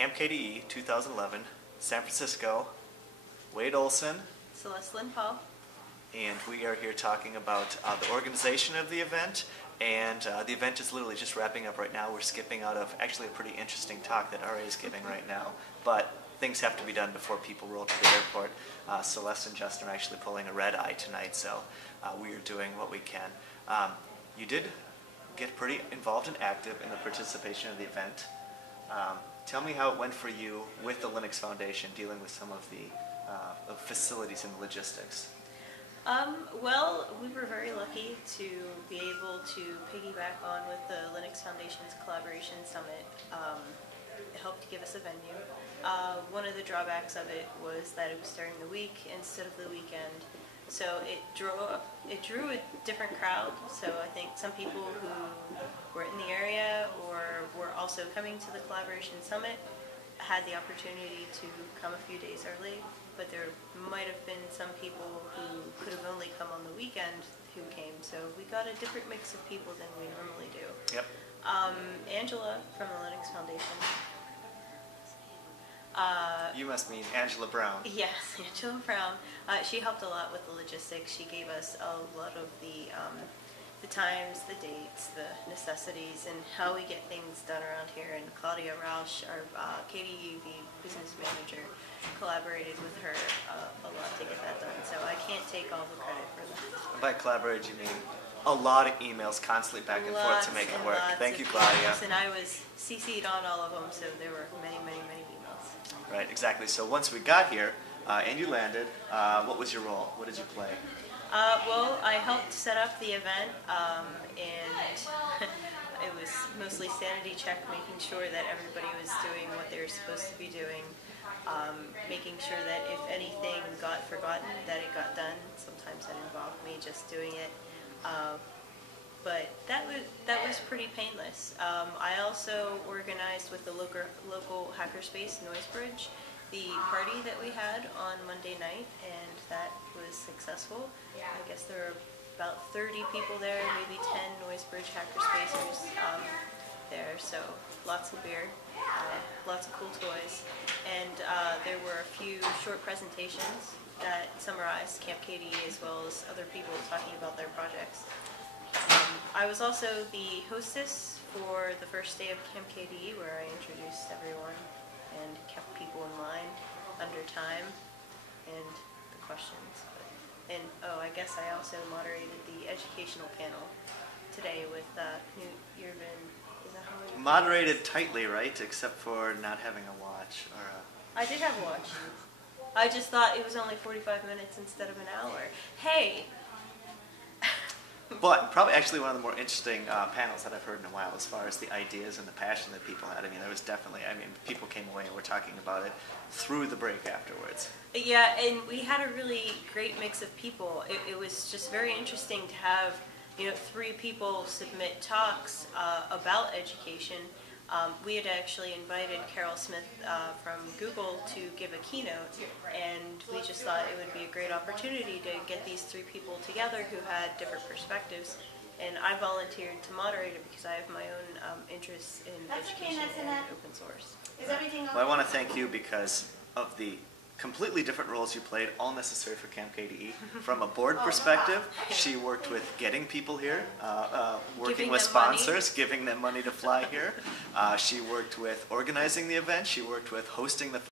Camp KDE 2011, San Francisco, Wade Olson, Celeste Lyn Paul. and we are here talking about the organization of the event. And the event is literally just wrapping up right now. We're skipping out of actually a pretty interesting talk that RA is giving right now. But things have to be done before people roll to the airport. Celeste and Justin are actually pulling a red eye tonight, so we are doing what we can. You did get pretty involved and active in the participation of the event. Tell me how it went for you with the Linux Foundation, dealing with some of the facilities and logistics. Well, we were very lucky to be able to piggyback on with the Linux Foundation's Collaboration Summit. It helped to give us a venue. One of the drawbacks of it was that it was during the week instead of the weekend. So it drew a different crowd. So I think some people who were in the area or were also coming to the Collaboration Summit had the opportunity to come a few days early, but there might have been some people who could have only come on the weekend who came. So we got a different mix of people than we normally do. Yep. Angela from the Linux Foundation. You must mean Angela Brown. Yes, Angela Brown. She helped a lot with the logistics. She gave us a lot of the times, the dates, the necessities, and how we get things done around here. And Claudia Rausch, our KDE-Edu business manager, collaborated with her a lot to get that done. So I can't take all the credit for that. By collaborated, you mean a lot of emails constantly back and forth to make it work. Thank you, Claudia. And I was CC'd on all of them, so there were many, many, many emails. Right, exactly. So once we got here and you landed, what was your role? What did you play? Well, I helped set up the event, and it was mostly sanity check, making sure that everybody was doing what they were supposed to be doing, making sure that if anything got forgotten, that it got done. Sometimes that involved me just doing it, but that was pretty painless. I also organized with the local hackerspace Noisebridge the party that we had on Monday night, and that was successful. I guess there were about 30 people there, maybe 10 Noisebridge hackerspacers there, so lots of beer, lots of cool toys, and there were a few short presentations that summarized Camp KDE as well as other people talking about their projects. I was also the hostess for the first day of Camp KDE, where I introduced everyone and kept people in line under time and the questions. And oh, I guess I also moderated the educational panel today with Knut Yervin. Is that how you Moderated tightly, right? Except for not having a watch or a... I did have a watch. I just thought it was only 45 minutes instead of an hour. Hey! But probably actually one of the more interesting panels that I've heard in a while as far as the ideas and the passion that people had. I mean, there was definitely, people came away and were talking about it through the break afterwards. Yeah, and we had a really great mix of people. It was just very interesting to have, 3 people submit talks about education. We had actually invited Carol Smith from Google to give a keynote, and we just thought it would be a great opportunity to get these 3 people together who had different perspectives. And I volunteered to moderate it because I have my own interests in education and open source. Well, I want to thank you because of the completely different roles you played, all necessary for Camp KDE. From a board perspective, she worked with getting people here, working with sponsors, giving them money to fly here. She worked with organizing the event. She worked with hosting the